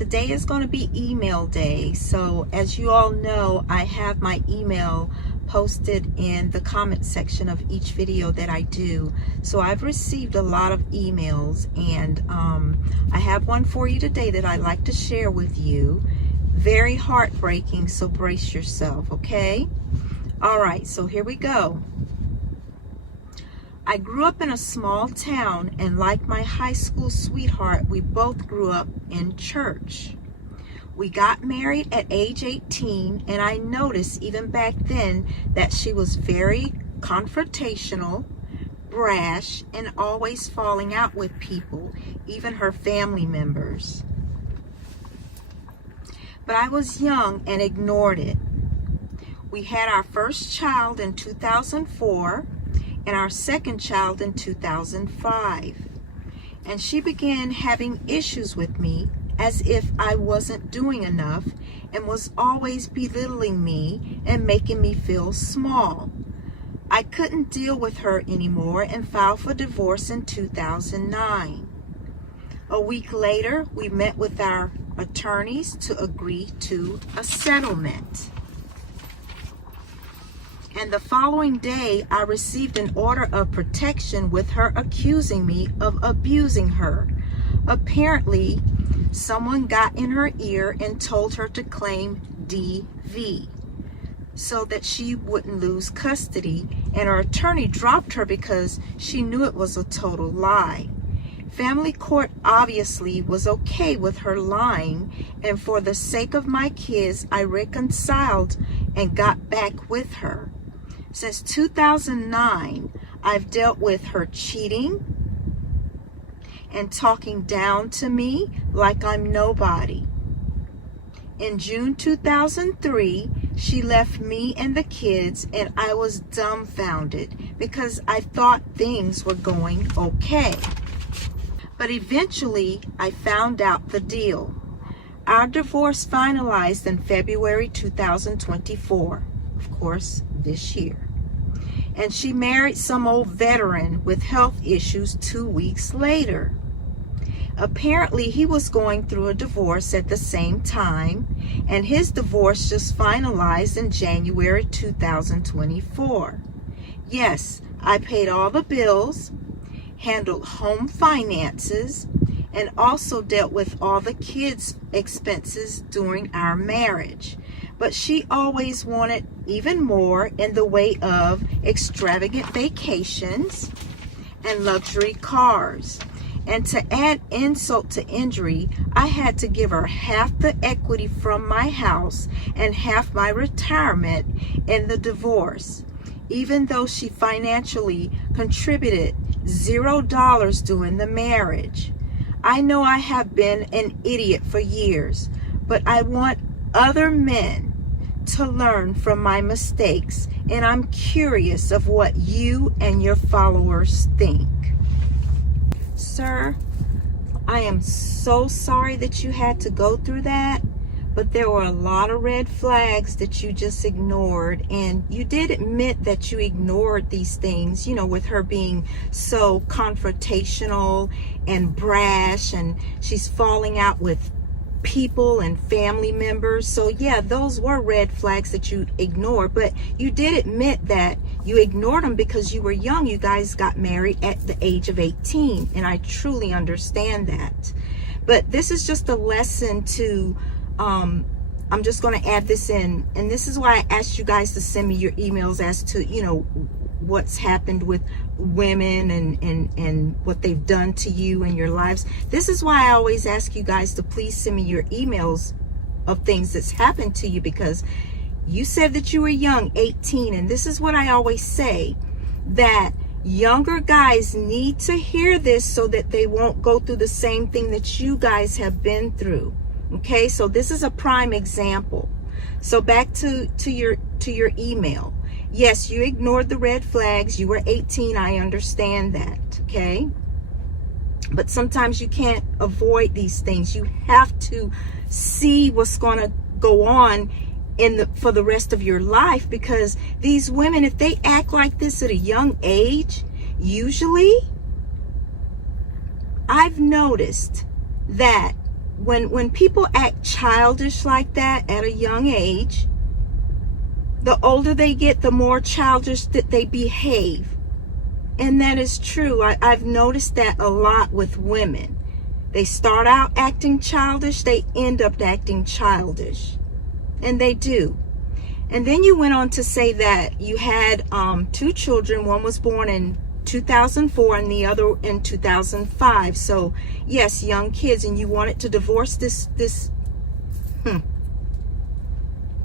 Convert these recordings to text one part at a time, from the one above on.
Today is going to be email day. So as you all know, I have my email posted in the comment section of each video that I do. So I've received a lot of emails, and I have one for you today that I'd like to share with you. Very heartbreaking, so brace yourself, okay? All right, so here we go. I grew up in a small town, and like my high school sweetheart, we both grew up in church. We got married at age 18, and I noticed even back then that she was very confrontational, brash, and always falling out with people, even her family members. But I was young and ignored it. We had our first child in 2004 and our second child in 2005. And she began having issues with me as if I wasn't doing enough and was always belittling me and making me feel small. I couldn't deal with her anymore and filed for divorce in 2009. A week later, we met with our attorneys to agree to a settlement. And the following day, I received an order of protection with her accusing me of abusing her. Apparently, someone got in her ear and told her to claim DV so that she wouldn't lose custody, and her attorney dropped her because she knew it was a total lie. Family court obviously was okay with her lying, and for the sake of my kids, I reconciled and got back with her. Since 2009, I've dealt with her cheating and talking down to me like I'm nobody. In June 2003, she left me and the kids, and I was dumbfounded because I thought things were going okay. But eventually, I found out the deal. Our divorce finalized in February 2024, of course, this year. And she married some old veteran with health issues 2 weeks later. Apparently, he was going through a divorce at the same time, and his divorce just finalized in January 2024. Yes, I paid all the bills, handled home finances, and also dealt with all the kids' expenses during our marriage. But she always wanted even more in the way of extravagant vacations and luxury cars. And to add insult to injury, I had to give her half the equity from my house and half my retirement in the divorce, even though she financially contributed $0 during the marriage. I know I have been an idiot for years, but I want other men to learn from my mistakes, and I'm curious of what you and your followers think. Sir, I am so sorry that you had to go through that, but there were a lot of red flags that you just ignored, and you did admit that you ignored these things, you know, with her being so confrontational and brash, and she's falling out with people and family members. So yeah, those were red flags that you ignored, but you did admit that you ignored them because you were young. You guys got married at the age of 18, and I truly understand that. But this is just a lesson to I'm just going to add this in, and this is why I asked you guys to send me your emails as to, you know, what's happened with women and what they've done to you in your lives. This is why I always ask you guys to please send me your emails of things that's happened to you, because you said that you were young, 18, and this is what I always say, that younger guys need to hear this so that they won't go through the same thing that you guys have been through. Okay, so this is a prime example. So back to your email. Yes, you ignored the red flags. You were 18. I understand that. Okay, but sometimes you can't avoid these things. You have to see what's going to go on for the rest of your life, because these women, if they act like this at a young age, usually I've noticed that when people act childish like that at a young age, the older they get, the more childish that they behave. And that is true. I've noticed that a lot with women. They start out acting childish, they end up acting childish. And they do. And then you went on to say that you had 2 children. One was born in 2004 and the other in 2005. So yes, young kids, and you wanted to divorce this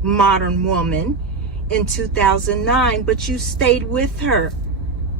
modern woman in 2009, but you stayed with her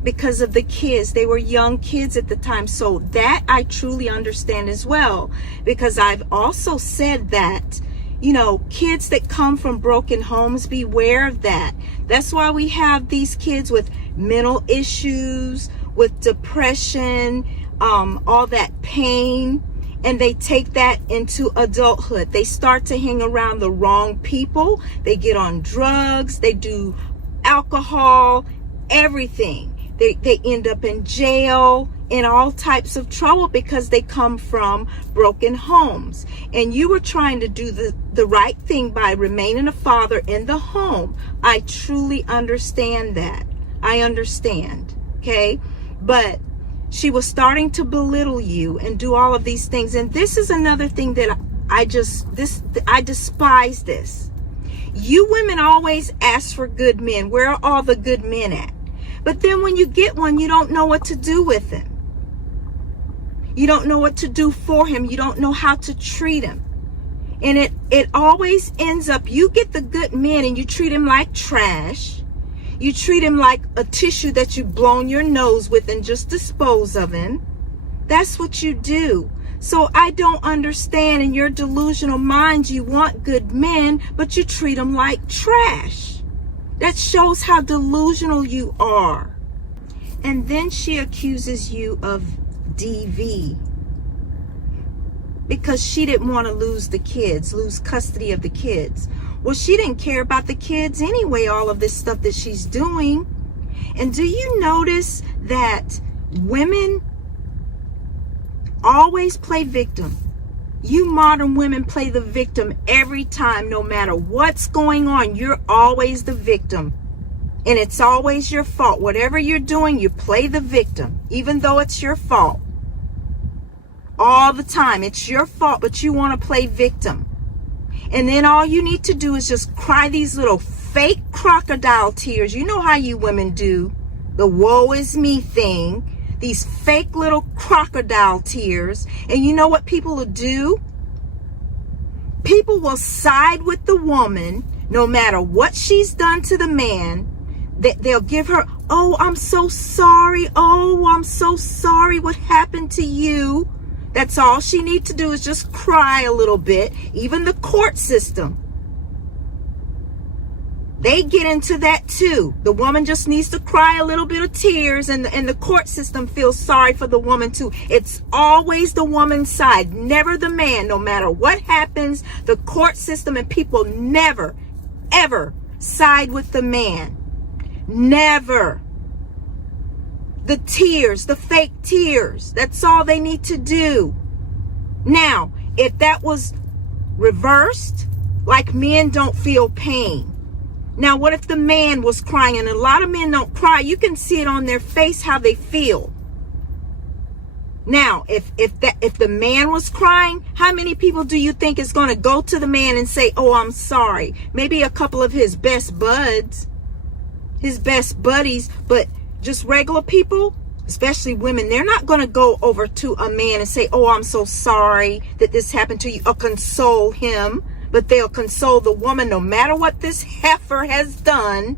because of the kids. They were young kids at the time. So that I truly understand as well, because I've also said that, you know, kids that come from broken homes, beware of that. That's why we have these kids with mental issues, with depression, all that pain, and they take that into adulthood. They start to hang around the wrong people. They get on drugs, they do alcohol, everything. They end up in jail, in all types of trouble, because they come from broken homes. And you were trying to do the right thing by remaining a father in the home. I truly understand that. I understand, okay? But she was starting to belittle you and do all of these things. And this is another thing that I despise this. You women always ask for good men. Where are all the good men at? But then when you get one, you don't know what to do with him. You don't know what to do for him. You don't know how to treat him. And it always ends up, you get the good men and you treat him like trash. You treat him like a tissue that you've blown your nose with and just dispose of him. That's what you do. So I don't understand. In your delusional mind, you want good men, but you treat them like trash. That shows how delusional you are. And then she accuses you of DV because she didn't want to lose the kids, lose custody of the kids. Well, she didn't care about the kids anyway, all of this stuff that she's doing. And do you notice that women always play victim? You modern women play the victim every time, no matter what's going on. You're always the victim. And it's always your fault. Whatever you're doing, you play the victim, even though it's your fault. All the time, it's your fault, but you want to play victim. And then all you need to do is just cry these little fake crocodile tears. You know how you women do the woe is me thing. These fake little crocodile tears. And you know what people will do? People will side with the woman no matter what she's done to the man. They'll give her, oh, I'm so sorry. Oh, I'm so sorry what happened to you. That's all she needs to do is just cry a little bit. Even the court system, they get into that too. The woman just needs to cry a little bit of tears, and the court system feels sorry for the woman too. It's always the woman's side, never the man. No matter what happens, the court system and people never, ever side with the man. Never. The tears, the fake tears, that's all they need to do. Now, if that was reversed, like men don't feel pain. Now, what if the man was crying? And a lot of men don't cry. You can see it on their face how they feel. Now, if the man was crying, how many people do you think is going to go to the man and say, oh, I'm sorry? Maybe a couple of his best buds, his best buddies, but just regular people, especially women, they're not going to go over to a man and say, oh, I'm so sorry that this happened to you, or console him. But they'll console the woman no matter what this heifer has done.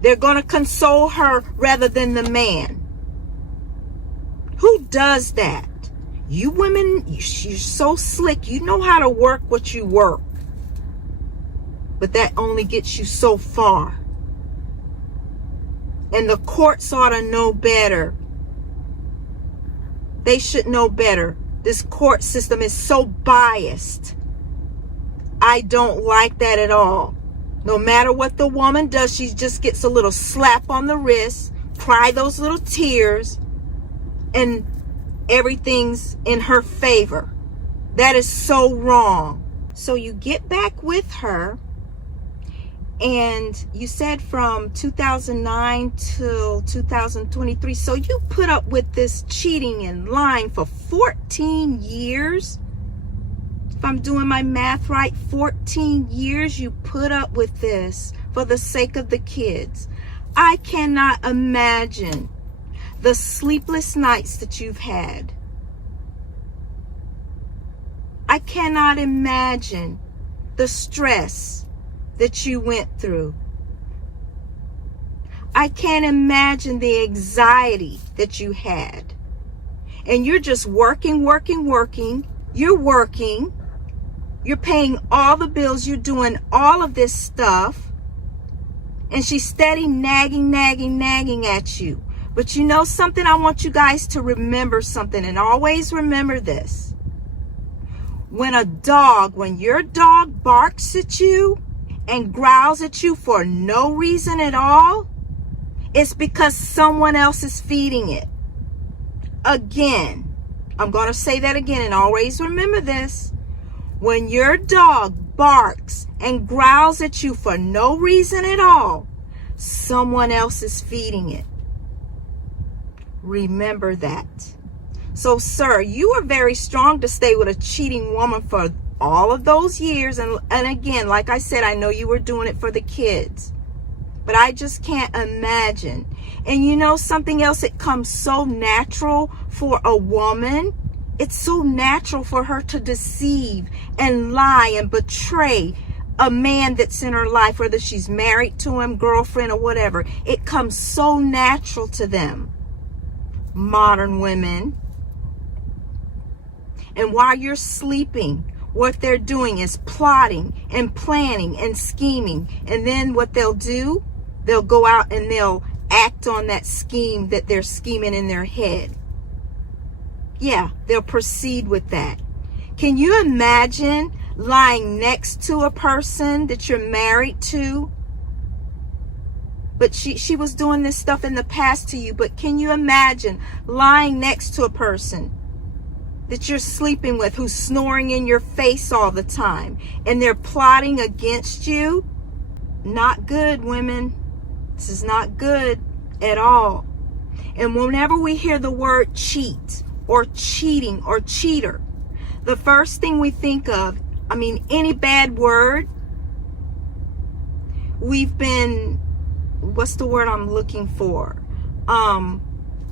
They're going to console her rather than the man. Who does that? You women, you're so slick. You know how to work what you work. But that only gets you so far. And the courts ought to know better. They should know better. This court system is so biased. I don't like that at all. No matter what the woman does, she just gets a little slap on the wrist, cry those little tears, and everything's in her favor. That is so wrong. So you get back with her, and you said from 2009 till 2023. So you put up with this cheating and lying for 14 years. If I'm doing my math right, 14 years you put up with this for the sake of the kids. I cannot imagine the sleepless nights that you've had. I cannot imagine the stress that you went through. I can't imagine the anxiety that you had. And you're just working. You're working. You're paying all the bills. You're doing all of this stuff. And she's steady nagging at you. But you know something? I want you guys to remember something, and always remember this. When your dog barks at you and growls at you for no reason at all, it's because someone else is feeding it. Again, I'm going to say that again, and always remember this. When your dog barks and growls at you for no reason at all, someone else is feeding it. Remember that. So, sir, you are very strong to stay with a cheating woman for all of those years. And again, like I said, I know you were doing it for the kids. But I just can't imagine. And you know something else? It comes so natural for a woman. It's so natural for her to deceive and lie and betray a man that's in her life, whether she's married to him, girlfriend, or whatever. It comes so natural to them. Modern women. And while you're sleeping, what they're doing is plotting and planning and scheming. And then what they'll do, they'll go out and they'll act on that scheme that they're scheming in their head. Yeah, they'll proceed with that. Can you imagine lying next to a person that you're married to? But she was doing this stuff in the past to you. But can you imagine lying next to a person that you're sleeping with who's snoring in your face all the time, and they're plotting against you? Not good, women. This is not good at all. And whenever we hear the word cheat or cheating or cheater, the first thing we think of, any bad word, we've been, what's the word I'm looking for?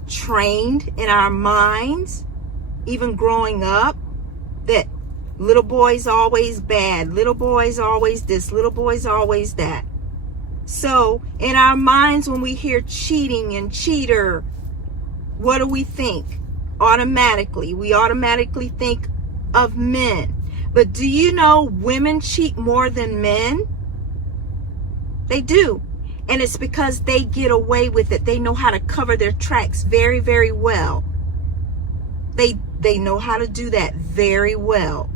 Trained in our minds, even growing up, that little boy's always bad, little boy's always this, little boy's always that. So in our minds, when we hear cheating and cheater, what do we think? We automatically think of men. But do you know women cheat more than men? They do. And it's because they get away with it. They know how to cover their tracks very, very well. They know how to do that very well.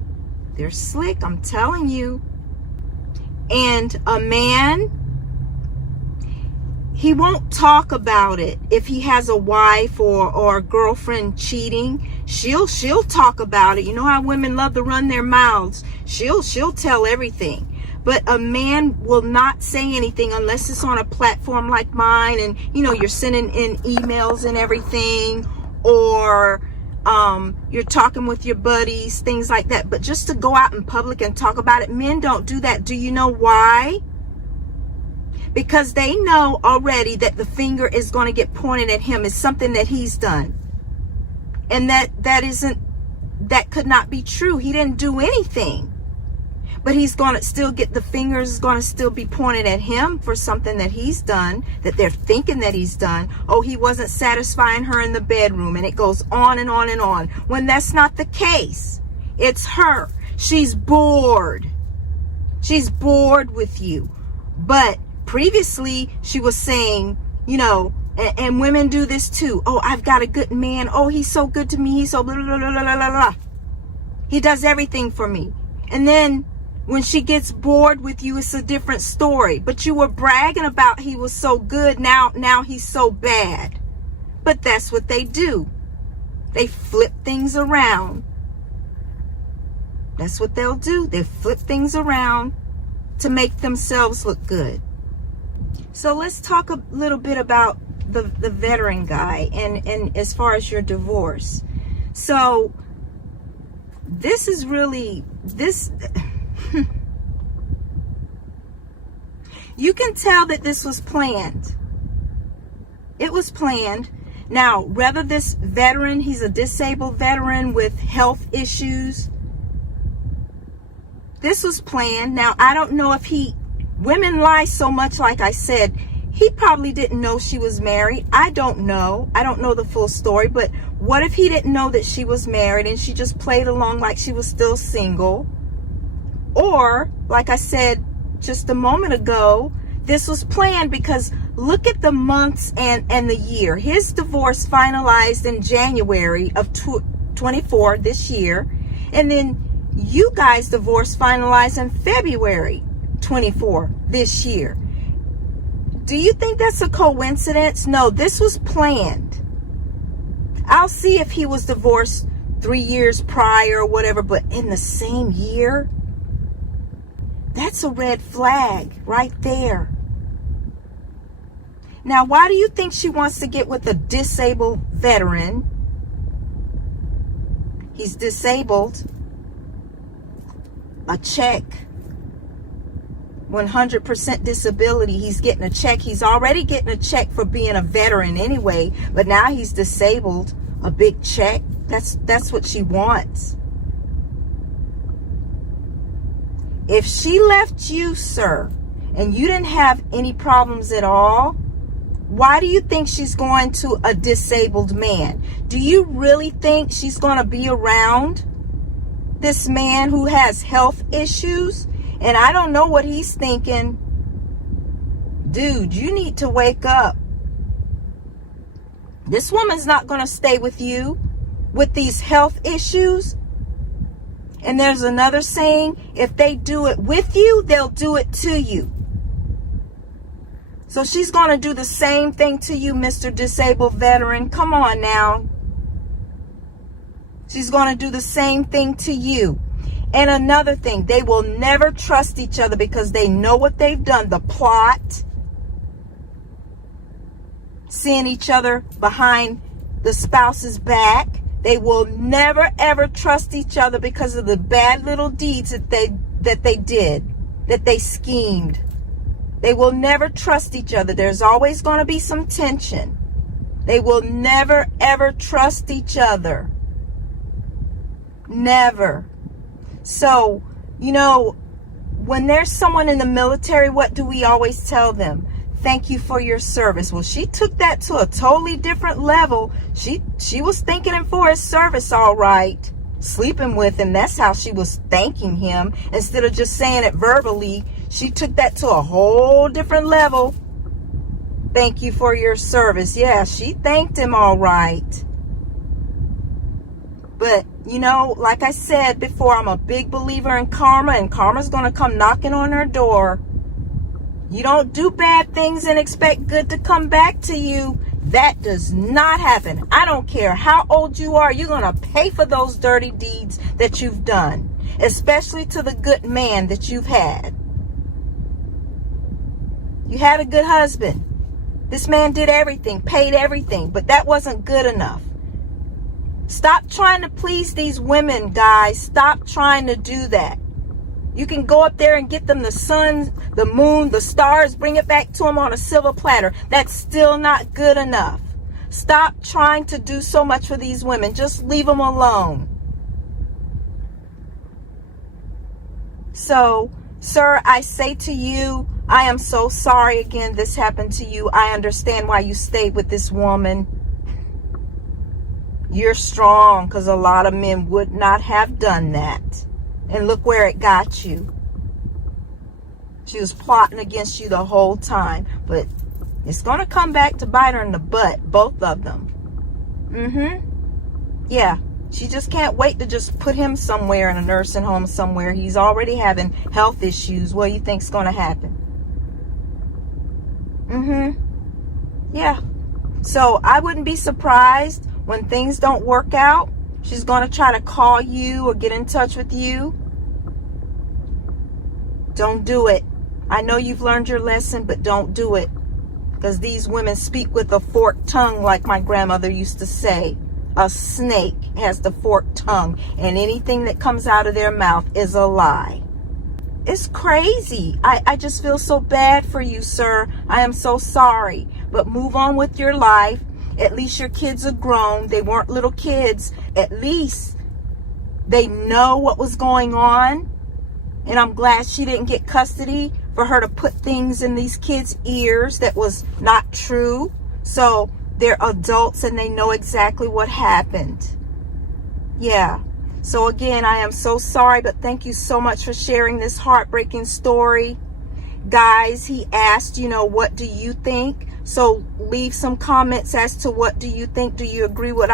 They're slick, I'm telling you. And a man, he won't talk about it. If he has a wife or a girlfriend cheating, she'll talk about it. You know how women love to run their mouths. She'll tell everything. But a man will not say anything unless it's on a platform like mine, and you're sending in emails and everything, or you're talking with your buddies, things like that. But just to go out in public and talk about it, men don't do that. Do you know why? Because they know already that the finger is going to get pointed at him. It's something that he's done. And that could not be true. He didn't do anything. But he's going to still get, the finger is going to still be pointed at him for something that he's done, that they're thinking that he's done. Oh, he wasn't satisfying her in the bedroom, and it goes on and on and on. When that's not the case. It's her. She's bored. She's bored with you. But previously she was saying, and women do this too. Oh, I've got a good man. Oh, he's so good to me. He's so blah, blah, blah, blah, blah, blah. He does everything for me. And then when she gets bored with you, it's a different story. But you were bragging about he was so good. Now he's so bad. But that's what they do. They flip things around. That's what they'll do. They flip things around to make themselves look good. So let's talk a little bit about the veteran guy and as far as your divorce. So this is really, you can tell that this was planned. It was planned. Now, whether this veteran, he's a disabled veteran with health issues, this was planned. Now, I don't know if women lie so much, like I said. He probably didn't know she was married. I don't know. I don't know the full story, but what if he didn't know that she was married and she just played along like she was still single? Or, like I said just a moment ago, this was planned because look at the months and the year. His divorce finalized in January of 24 this year, and then you guys' divorce finalized in February 24 this year. Do you think that's a coincidence? No, this was planned. I'll see if he was divorced 3 years prior or whatever, but in the same year? That's a red flag right there. Now, why do you think she wants to get with a disabled veteran? He's disabled. A check. 100% disability. He's getting a check. He's already getting a check for being a veteran anyway, but now he's disabled. A big check. That's what she wants. If she left you, sir, and you didn't have any problems at all, why do you think she's going to a disabled man? Do you really think she's going to be around this man who has health issues? And I don't know what he's thinking. Dude, you need to wake up. This woman's not going to stay with you with these health issues. And there's another saying, if they do it with you, they'll do it to you. So she's going to do the same thing to you, Mr. Disabled Veteran. Come on now. She's going to do the same thing to you. And another thing, they will never trust each other because they know what they've done. The plot, seeing each other behind the spouse's back. They will never, ever trust each other because of the bad little deeds that they did, that they schemed. They will never trust each other. There's always going to be some tension. They will never, ever trust each other. Never. So, you know, when there's someone in the military, what do we always tell them? Thank you for your service. Well, she took that to a totally different level. She was thanking him for his service, all right. Sleeping with him, that's how she was thanking him. Instead of just saying it verbally, she took that to a whole different level. Thank you for your service. Yeah, she thanked him, all right. But, you know, like I said before, I'm a big believer in karma, and karma's going to come knocking on her door. You don't do bad things and expect good to come back to you. That does not happen. I don't care how old you are. You're going to pay for those dirty deeds that you've done, especially to the good man that you've had. You had a good husband. This man did everything, paid everything, but that wasn't good enough. Stop trying to please these women, guys. Stop trying to do that. You can go up there and get them the sun, the moon, the stars, bring it back to them on a silver platter. That's still not good enough. Stop trying to do so much for these women. Just leave them alone. So, sir, I say to you, I am so sorry again this happened to you. I understand why you stayed with this woman. You're strong, because a lot of men would not have done that. And look where it got you. She was plotting against you the whole time. But it's going to come back to bite her in the butt, both of them. Yeah, she just can't wait to just put him somewhere in a nursing home somewhere. He's already having health issues. What do you think's going to happen? Yeah. So I wouldn't be surprised when things don't work out. She's going to try to call you or get in touch with you Don't do it. I know you've learned your lesson, but don't do it. Because these women speak with a forked tongue, like my grandmother used to say. A snake has the forked tongue, and anything that comes out of their mouth is a lie. It's crazy. I just feel so bad for you, sir. I am so sorry. But move on with your life. At least your kids are grown. They weren't little kids. At least they know what was going on. And I'm glad she didn't get custody for her to put things in these kids' ears that was not true. So they're adults and they know exactly what happened. Yeah. So again, I am so sorry, but thank you so much for sharing this heartbreaking story. Guys, he asked, what do you think? So leave some comments as to what do you think. Do you agree with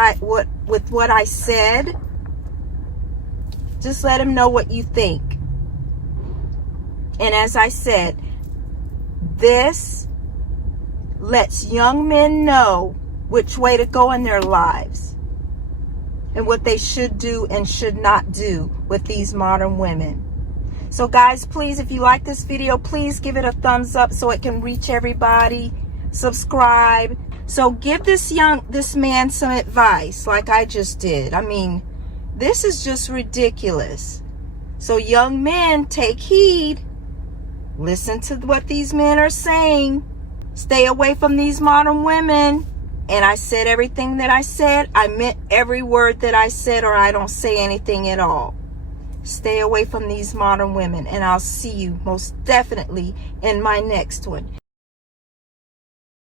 what I said? Just let him know what you think. And as I said, this lets young men know which way to go in their lives and what they should do and should not do with these modern women. So guys, please, if you like this video, please give it a thumbs up so it can reach everybody. Subscribe. So give this man some advice like I just did. I mean, this is just ridiculous. So young men, take heed. Listen to what these men are saying. Stay away from these modern women. And I said everything that I said. I meant every word that I said, or I don't say anything at all. Stay away from these modern women. And I'll see you most definitely in my next one.